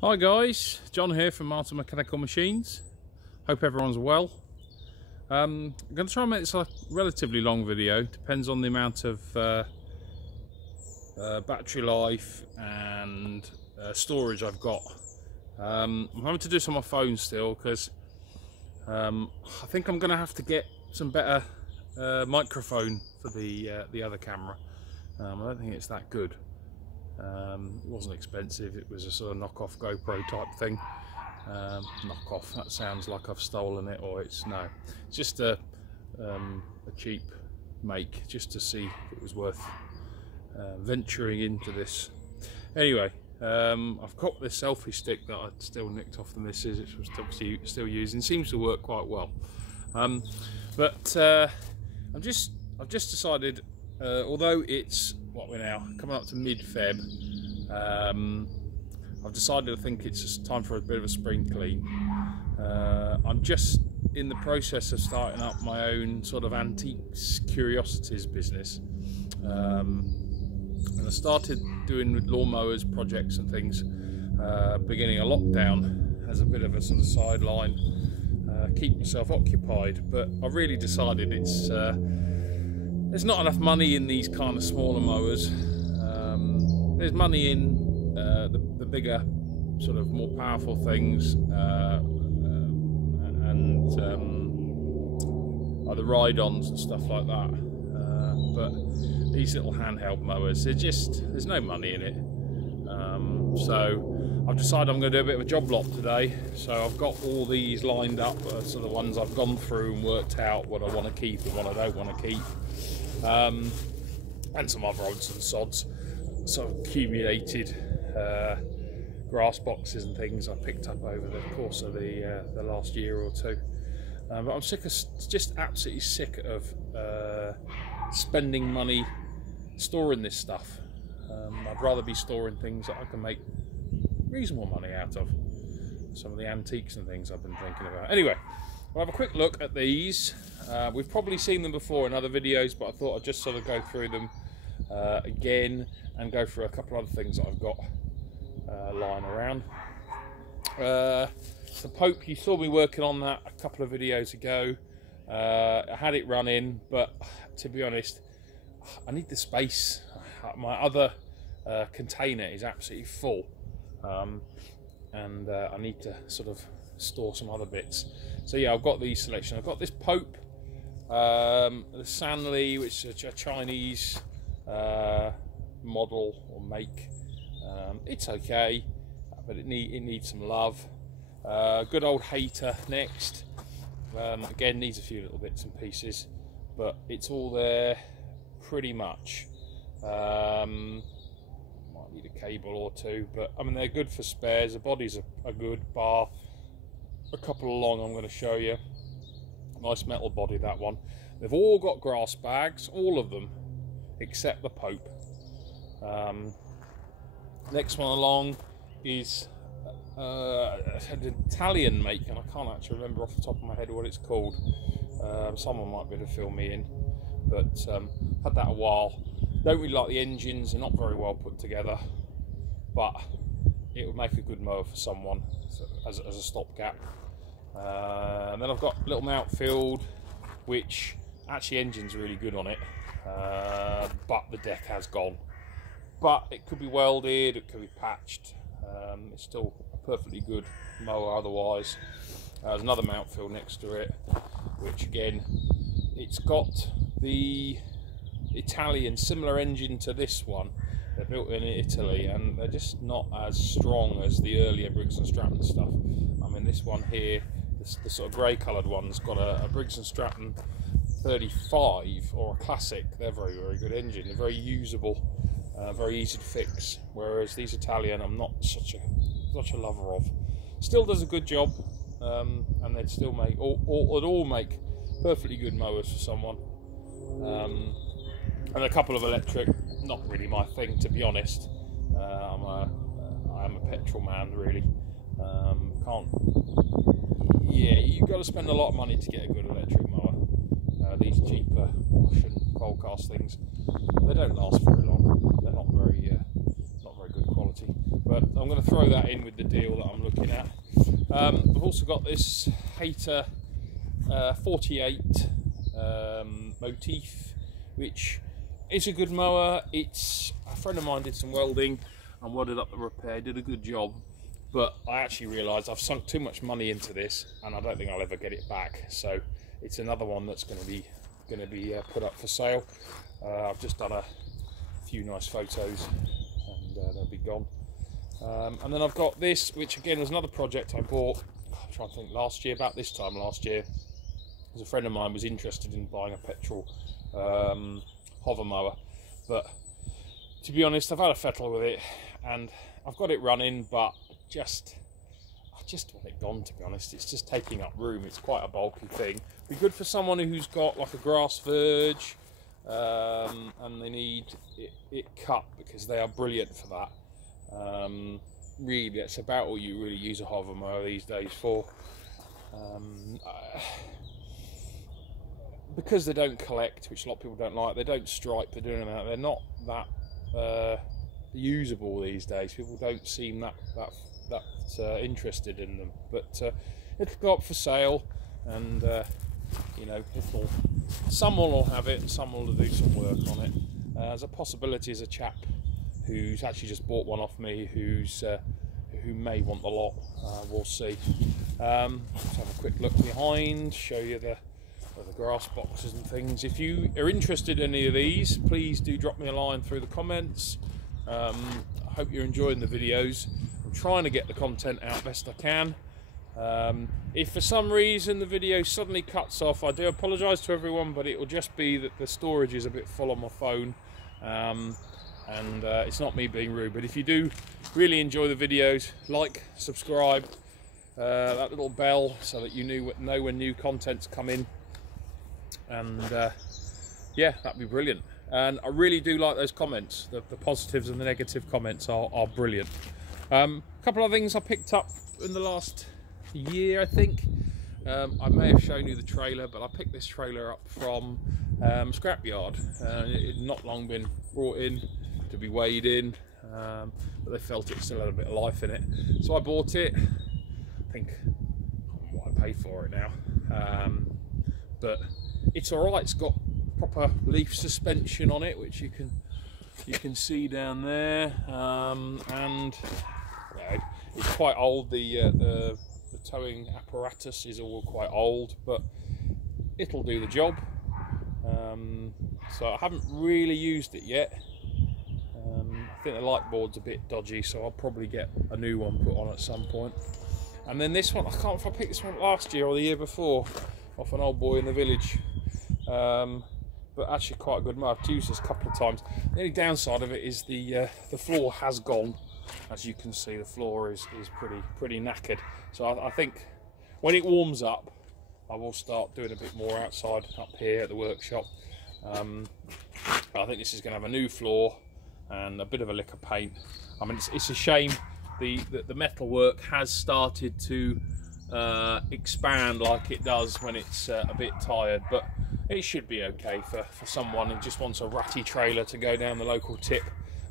Hi guys, John here from Martin Mechanical Machines. Hope everyone's well. I'm going to try and make this a relatively long video. Depends on the amount of battery life and storage I've got. I'm having to do this on my phone still because I think I'm going to have to get some better microphone for the other camera. I don't think it's that good. It wasn't expensive, it was a sort of knockoff GoPro type thing. Knockoff, that sounds like I've stolen it, or it's just a cheap make, just to see if it was worth venturing into this. Anyway, I've got this selfie stick that I still nicked off the missus, which was obviously still using. Seems to work quite well. But I've just decided, although it's what we're now coming up to mid-Feb, I've decided I think it's just time for a bit of a spring clean. I'm just in the process of starting up my own sort of antiques curiosities business, and I started doing lawnmowers projects and things beginning of lockdown as a bit of a sort of sideline, keep myself occupied. But I really decided there's not enough money in these kind of smaller mowers. There's money in the bigger, sort of more powerful things, and like the ride-ons and stuff like that. But these little handheld mowers, there's no money in it. So I've decided I'm going to do a bit of a job lot today. So I've got all these lined up, so the ones I've gone through and worked out what I want to keep and what I don't want to keep. And some other odds and sods, sort of accumulated grass boxes and things I picked up over the course of the last year or two. But I'm just absolutely sick of spending money storing this stuff. I'd rather be storing things that I can make reasonable money out of. Some of the antiques and things I've been thinking about. Anyway, we'll have a quick look at these. We've probably seen them before in other videos, but I thought I'd just sort of go through them again and go through a couple of other things that I've got lying around. The Pope, you saw me working on that a couple of videos ago. I had it running, but to be honest, I need the space. My other container is absolutely full, and I need to sort of store some other bits. So yeah, I've got these selection. I've got this Pope, the Sanli, which is a Chinese model or make. It's okay, but it needs some love. Good old Hater next. Again, needs a few little bits and pieces, but it's all there pretty much. Might need a cable or two, but I mean they're good for spares. The bodies are good, bar a couple along I'm going to show you. Nice metal body, that one. They've all got grass bags, all of them except the Pope. Next one along is an Italian make, and I can't actually remember off the top of my head what it's called. Someone might be able to fill me in, but had that a while. Don't really like the engines, they're not very well put together, but it would make a good mower for someone as a stopgap. And then I've got Little Mountfield, which actually engine's really good on it, but the deck has gone. But it could be welded, it could be patched. It's still a perfectly good mower otherwise. There's another Mountfield next to it, which again, it's got the Italian similar engine to this one. They're built in Italy, and they're just not as strong as the earlier Briggs & Stratton stuff. I mean, this one here, the sort of grey coloured one's got a Briggs & Stratton 35 or a classic. They're very, very good engine. They're very usable, very easy to fix. Whereas these Italian, I'm not such a lover of. Still does a good job, and they'd still make all make perfectly good mowers for someone. And a couple of electric, not really my thing, to be honest. I am a petrol man, really. You've got to spend a lot of money to get a good electric mower. These cheaper Bosch and Coldcast things, they don't last very long. They're not very good quality. but I'm going to throw that in with the deal that I'm looking at. I've also got this Hayter 48 motif, which is a good mower. It's a friend of mine did some welding and welded up the repair, did a good job, but I actually realised I've sunk too much money into this and I don't think I'll ever get it back. So it's another one that's going to be put up for sale. I've just done a few nice photos and they'll be gone. And then I've got this, which again was another project I bought, I'm trying to think, last year, about this time last year. As a friend of mine was interested in buying a petrol hover mower, but to be honest, I've had a fettle with it and I've got it running, but I just want it gone, to be honest. It's just taking up room. It's quite a bulky thing. Be good for someone who's got like a grass verge and they need it cut, because they are brilliant for that. Really, that's about all you really use a hover mower these days for. Because they don't collect, which a lot of people don't like, they don't stripe, they're not that usable these days. People don't seem that interested in them, but it'll go up for sale, and you know, someone will have it, someone will do some work on it. There's a possibility as a chap who's actually just bought one off me who may want the lot. We'll see. Let's have a quick look behind, show you the grass boxes and things. If you are interested in any of these, please do drop me a line through the comments. I hope you're enjoying the videos. I'm trying to get the content out best I can. If for some reason the video suddenly cuts off, I do apologise to everyone, but it will just be that the storage is a bit full on my phone, and it's not me being rude. But if you do really enjoy the videos, like, subscribe, that little bell so that you know when new content's come in, and yeah, that'd be brilliant. And I really do like those comments. The positives and the negative comments are brilliant. A couple of things I picked up in the last year, I think. I may have shown you the trailer, but I picked this trailer up from Scrapyard. It had not long been brought in to be weighed in, but they felt it still had a bit of life in it. So I bought it. I think what I paid for it now. But it's alright. It's got proper leaf suspension on it, which you can see down there, and you know, it's quite old. The towing apparatus is all quite old, but it'll do the job. So I haven't really used it yet. I think the light board's a bit dodgy, so I'll probably get a new one put on at some point. And then this one, I can't remember if I picked this one last year or the year before off an old boy in the village. But actually quite a good mower. I've used this a couple of times. The only downside of it is the floor has gone. As you can see, the floor is pretty knackered. So I think when it warms up, I will start doing a bit more outside up here at the workshop. I think this is going to have a new floor and a bit of a lick of paint. I mean, it's a shame the metal work has started to expand like it does when it's a bit tired, but it should be okay for someone who just wants a ratty trailer to go down the local tip.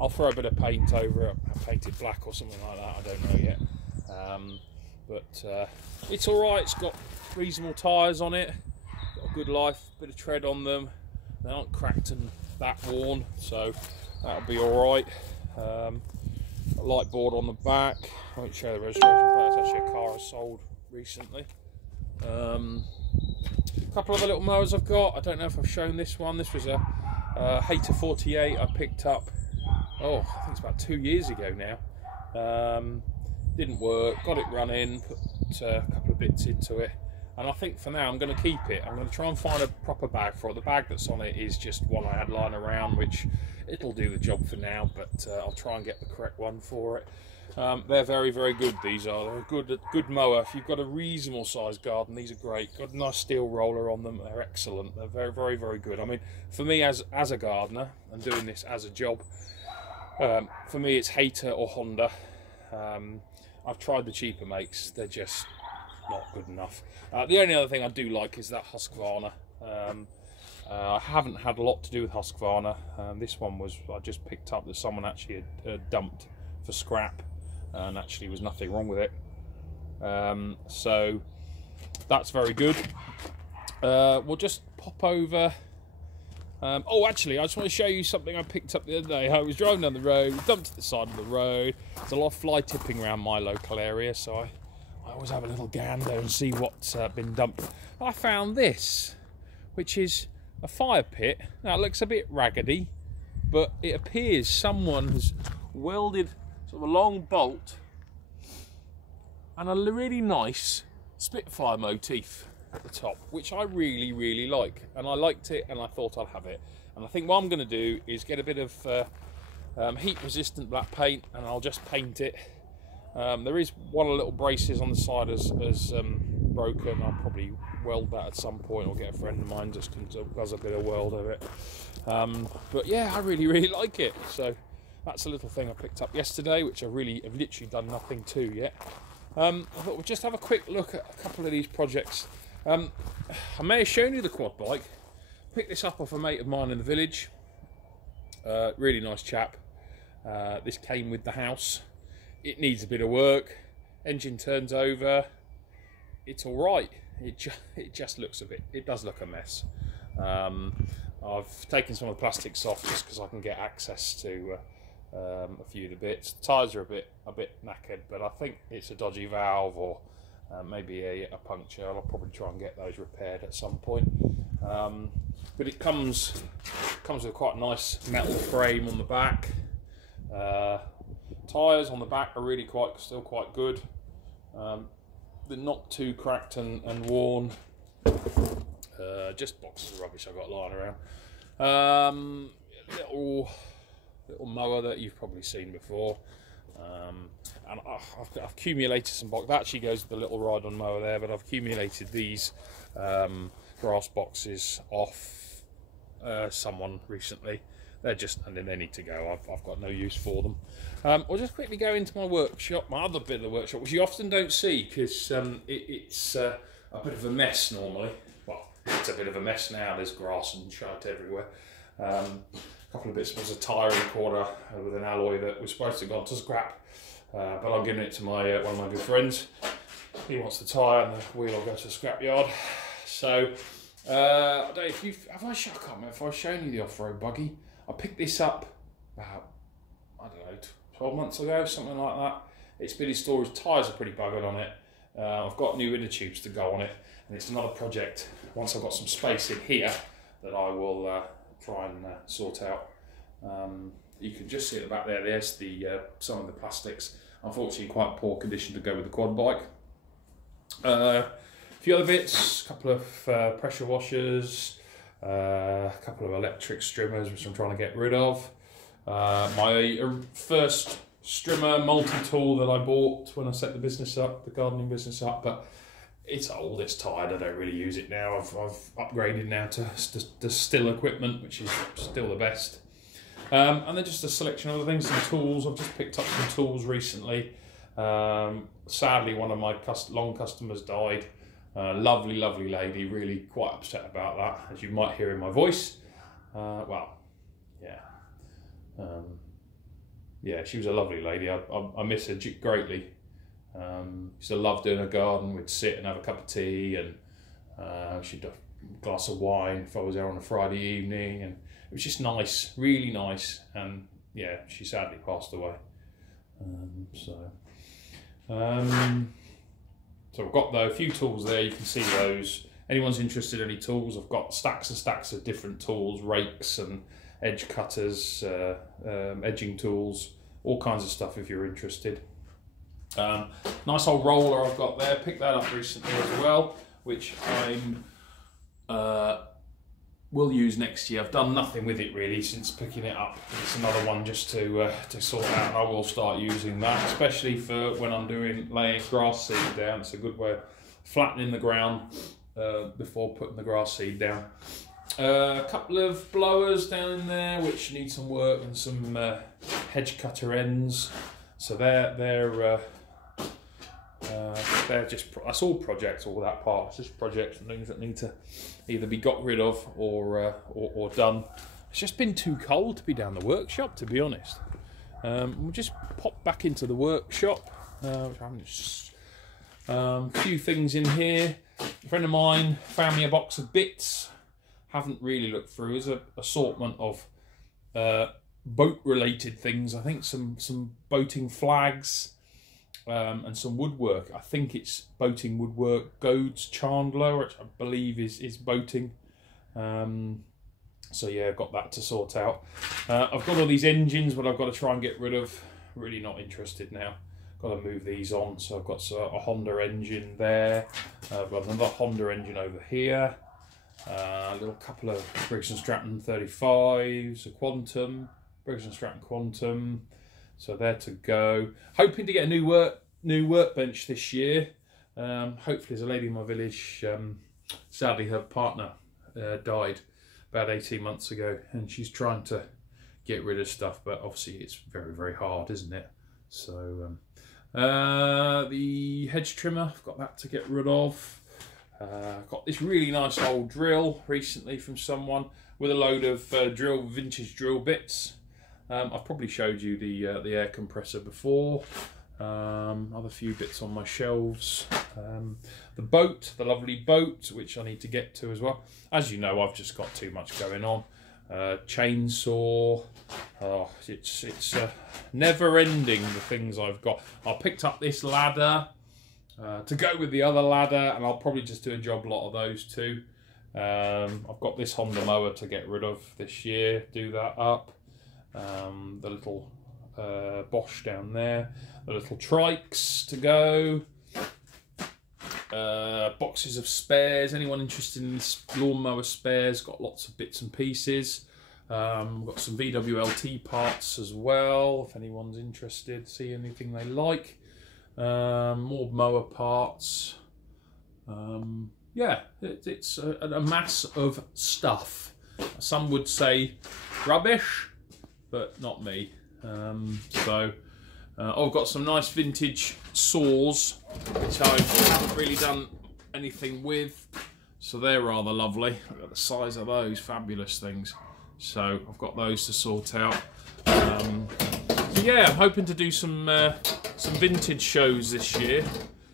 I'll throw a bit of paint over it, paint it black or something like that, I don't know yet. But it's alright. It's got reasonable tyres on it, got a good life, bit of tread on them. They aren't cracked and that worn, so that'll be alright. A light board on the back. I won't show the registration plate, it's actually a car I sold recently. A couple of other little mowers I've got. I don't know if I've shown this one. This was a Hayter 48 I picked up, I think it's about 2 years ago now. Didn't work, got it running, put a couple of bits into it, and I think for now I'm going to keep it. I'm going to try and find a proper bag for it. The bag that's on it is just one I had lying around, which it'll do the job for now, but I'll try and get the correct one for it. They're very, very good, these are. They're a good mower. If you've got a reasonable sized garden, these are great. Got a nice steel roller on them, they're excellent. They're very, very, very good. I mean, for me as a gardener and doing this as a job, for me it's Hayter or Honda. I've tried the cheaper makes, they're just not good enough. The only other thing I do like is that Husqvarna. I haven't had a lot to do with Husqvarna. This one was I just picked up that someone actually had dumped for scrap, and actually was nothing wrong with it. So that's very good. We'll just pop over. Oh, actually, I just want to show you something I picked up the other day. I was driving down the road, dumped at the side of the road. There's a lot of fly tipping around my local area, so I always have a little gander and see what's been dumped. I found this, which is a fire pit. Now, it looks a bit raggedy, but it appears someone has welded sort of a long bolt and a really nice Spitfire motif at the top, which I really, really like, and I liked it, and I thought I'd have it. And I think what I'm going to do is get a bit of heat-resistant black paint, and I'll just paint it. There is one of the little braces on the side as broken. I'll probably weld that at some point, or get a friend of mine just does a bit of weld of it. But yeah, I really, really like it. So that's a little thing I picked up yesterday, which I really have literally done nothing to yet. I thought we'd just have a quick look at a couple of these projects. I may have shown you the quad bike. Picked this up off a mate of mine in the village. Really nice chap. This came with the house. It needs a bit of work. Engine turns over. It's all right. It just looks a bit. It does look a mess. I've taken some of the plastics off just because I can get access to a few of the bits. The tyres are a bit knackered, but I think it's a dodgy valve or maybe a puncture. I'll probably try and get those repaired at some point. But it comes with quite a nice metal frame on the back. Tyres on the back are really still quite good. They're not too cracked and worn. Just boxes of rubbish I've got lying around. Little mower that you've probably seen before. And I've accumulated some boxes. That actually goes with the little ride-on mower there, but I've accumulated these grass boxes off someone recently. They're and then they need to go. I've got no use for them. I'll just quickly go into my workshop, my other bit of the workshop, which you often don't see because it's a bit of a mess normally. Well, it's a bit of a mess now. There's grass and shite everywhere. A couple of bits. There was a tyre recorder with an alloy that was supposed to have gone to scrap, but I'm giving it to my one of my good friends. He wants the tyre and the wheel will go to the scrap yard. So I don't know if I can't remember if I've shown you the off-road buggy. I picked this up about, I don't know, 12 months ago, something like that. It's been in storage. Tyres are pretty buggered on it. I've got new inner tubes to go on it, and it's another project once I've got some space in here that I will try and sort out. You can just see at the back there, there's some of the plastics. Unfortunately, quite poor condition to go with the quad bike. A few other bits, a couple of pressure washers, a couple of electric strimmers which I'm trying to get rid of. My first strimmer multi-tool that I bought when I set the business up, the gardening business up, but it's old, it's tired, I don't really use it now. I've upgraded now to still equipment, which is still the best. And then just a selection of other things, some tools. I've just picked up some tools recently. Sadly, one of my long customers died. Lovely, lovely lady, really quite upset about that, as you might hear in my voice. Well, yeah. Yeah, she was a lovely lady. I miss her greatly. Used to love doing her garden. We'd sit and have a cup of tea, and she'd have a glass of wine if I was there on a Friday evening, and it was just nice, really nice. And yeah, she sadly passed away. So I've got a few tools there, you can see those. Anyone's interested in any tools, I've got stacks and stacks of different tools, rakes and edge cutters, edging tools, all kinds of stuff if you're interested. Nice old roller I've got there, picked that up recently as well, which I will use next year. I've done nothing with it really since picking it up. It's another one just to sort out. I will start using that, especially for when I'm laying grass seed down. It's a good way of flattening the ground before putting the grass seed down. A couple of blowers down in there which need some work, and some hedge cutter ends. So they're just, that's all projects, all that part. It's just projects and things that need to either be got rid of or done. It's just been too cold to be down the workshop, to be honest. We'll just pop back into the workshop. A few things in here. A friend of mine found me a box of bits. Haven't really looked through. There's an assortment of boat related things. I think some boating flags and some woodwork. I think it's boating woodwork. Goads Chandler, which I believe is boating. So yeah, I've got that to sort out. I've got all these engines, but I've got to try and get rid of. Really not interested now. Got to move these on. So I've got a Honda engine there. I've got another Honda engine over here. A little couple of Briggs & Stratton 35s, a Quantum, Briggs & Stratton Quantum. So they're to go. Hoping to get a new workbench this year. Hopefully, there's a lady in my village. Sadly, her partner died about 18 months ago, and she's trying to get rid of stuff, but obviously it's very, very hard, isn't it? So the hedge trimmer, I've got that to get rid of. Got this really nice old drill recently from someone with a load of vintage drill bits. I've probably showed you the air compressor before. Other few bits on my shelves. The boat, the lovely boat, which I need to get to as well. As you know, I've just got too much going on. Chainsaw. Oh, it's never ending, the things I've got. I picked up this ladder to go with the other ladder, and I'll probably just do a job lot of those too. I've got this Honda mower to get rid of this year. Do that up. The little Bosch down there. The little trikes to go. Boxes of spares. Anyone interested in lawnmower spares? Got lots of bits and pieces. Got some VWLT parts as well, if anyone's interested. See anything they like. More mower parts. Yeah, it's a mass of stuff. Some would say rubbish, but not me. I've got some nice vintage saws, which I haven't really done anything with, so they're rather lovely. Look at the size of those, fabulous things. So I've got those to sort out. Yeah, I'm hoping to do some vintage shows this year.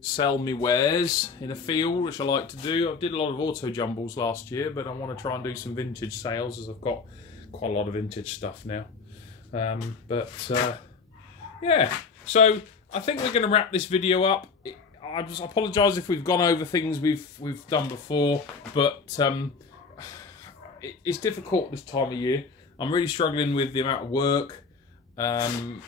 Sell me wares in a field, which I like to do. I did a lot of auto jumbles last year, but I want to try and do some vintage sales, as I've got quite a lot of vintage stuff now. Yeah, so I think we're going to wrap this video up. I just apologise if we've gone over things we've done before, but it's difficult this time of year. I'm really struggling with the amount of work, trying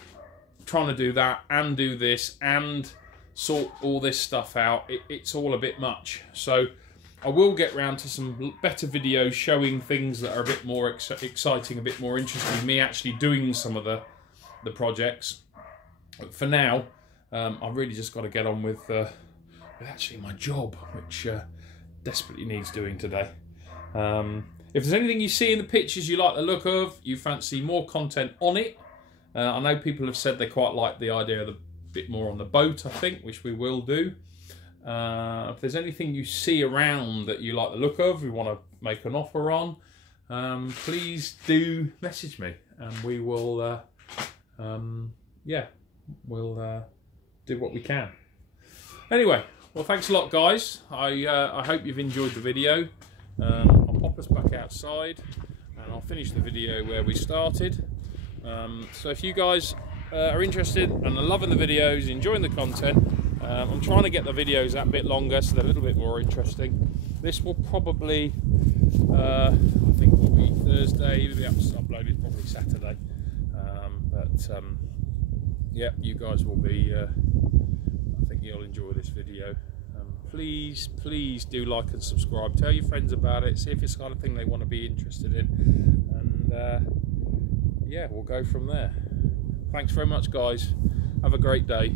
to do that and do this and sort all this stuff out. It's all a bit much. So I will get round to some better videos showing things that are a bit more exciting, a bit more interesting, me actually doing some of the projects. But for now, I've really just got to get on with actually my job, which desperately needs doing today. If there's anything you see in the pictures you like the look of, you fancy more content on it, I know people have said they quite like the idea of a bit more on the boat, I think, which we will do. If there's anything you see around that you like the look of, you want to make an offer on, please do message me, and we will, yeah, we'll do what we can. Anyway, well, thanks a lot, guys. I hope you've enjoyed the video. I'll pop us back outside, and I'll finish the video where we started. So if you guys are interested and are loving the videos, enjoying the content, I'm trying to get the videos out a bit longer so they're a little bit more interesting. This will probably, I think will be Thursday, maybe uploaded probably Saturday. Yeah, you guys will be, I think you'll enjoy this video. Please do like and subscribe. Tell your friends about it. See if it's the kind of thing they want to be interested in. And yeah, we'll go from there. Thanks very much, guys. Have a great day.